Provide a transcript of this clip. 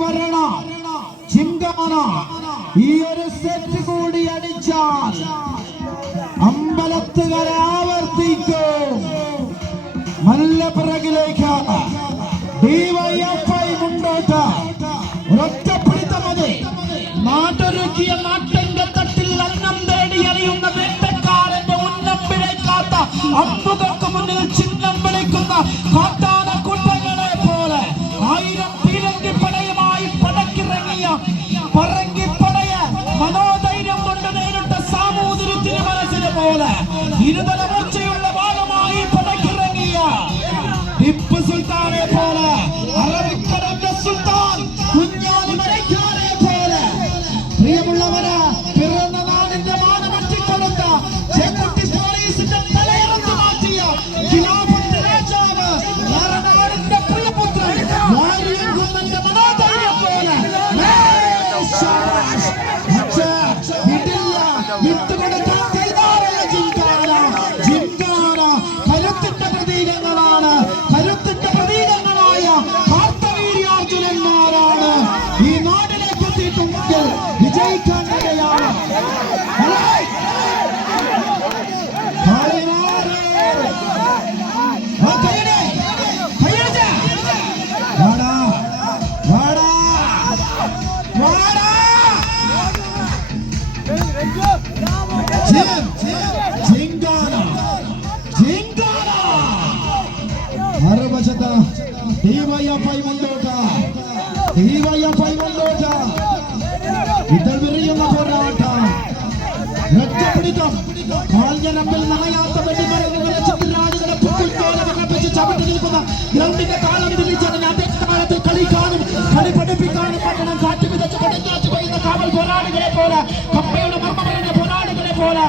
വരണ ചിന്തമന ഈ ഒരു സെറ്റ് കൂടി അടിച്ചാൽ അമ്പലത്തുകരെ ആവർത്തിക്കും. നല്ല പിറകിലേക്ക് ഡിവൈഎഫ്ഐ മുന്നോട്ട് ഒറ്റപ്പിടിത്തം മതി. നാട്ടൊരുക്കിയ നാട്ടങ്കത്തട്ടിൽ അന്നം തേടി അറിയുന്ന വേട്ടക്കാരന്റെ ഉന്നം പിഴക്കാത്ത അമ്പുകൾക്ക് മുന്നിൽ ചിഹ്നം വിളിക്കുന്ന കാട്ടാന കൂട്ടങ്ങളെ പോലെ 1000 പീരങ്കിപ്പടയുമായി പടക്കിറങ്ങിയ പറങ്കിപ്പടയ മനോധൈര്യം കൊണ്ട് നേരിട്ട സാമൂതിരി തിരുമനസിനെ പോലെ ഇരുതല മൂർച്ചയുള്ള വാളുമായി പടക്കിറങ്ങിയ ടിപ്പു സുൽത്താനെ പോലെ അറബിക്കടലിന്റെ സുൽത്താൻ കുഞ്ഞാലി മരക്കാരെ പോലെ പ്രിയമുള്ളവര് പിറന്ന നാടിന്റെ മാനമറ്റിക്കൊടുത്ത ചെക്കുട്ടി പോലീസിന്റെ തലയിറച്ചു മാറ്റിയ ഖിലാഫത്ത് രാജാവ് നാടിന്റെ പ്രിയപുത്രൻ വാര്യംകുന്നന്റെ മനോധൈര്യം പോലെ വിട്ടുകൊടുക്കാൻ തയ്യാറായ ജിംഖാന കരുത്തിന്റെ പ്രതീകങ്ങളാണ്. കരുത്തിന്റെ പ്രതീകങ്ങളായ കാർത്തവീര്യാർജുനന്മാരാണ് ഈ നാടിലേക്ക് എത്തിയിട്ടുണ്ടെങ്കിൽ വിജയിക്കാൻ കഴിയാണ്. മറുവശത്ത് ഡിവൈഎഫ്ഐ മുന്നോട്ട്, ഡിവൈഎഫ്ഐ മുന്നോട്ട്. ഇത് വിറിയുന്ന പോരാട്ടം, ഒറ്റപ്പിടിത്തം. കാൽജനപ്പിൽ നനയാത്ത വെടിമരുന്നുകളെ ചതുരാടുകളെ പുൽത്തോലെ വിറപ്പിച്ച് ചവിട്ടി നിൽക്കുന്ന ഗ്രൗണ്ടിന്റെ താളം തിരിച്ചറിഞ്ഞ അതേ താളത്തിൽ കളി കാണും, കളി പഠിപ്പിക്കാനും പറ്റണം. കാറ്റ് വിതച്ച് കൊടുങ്കാറ്റ് കൊയ്യുന്ന കാവൽ പോരാളികളെ പോലെ, കപ്പയുടെ മർമ്മകളുടെ പോരാളികളെ പോലെ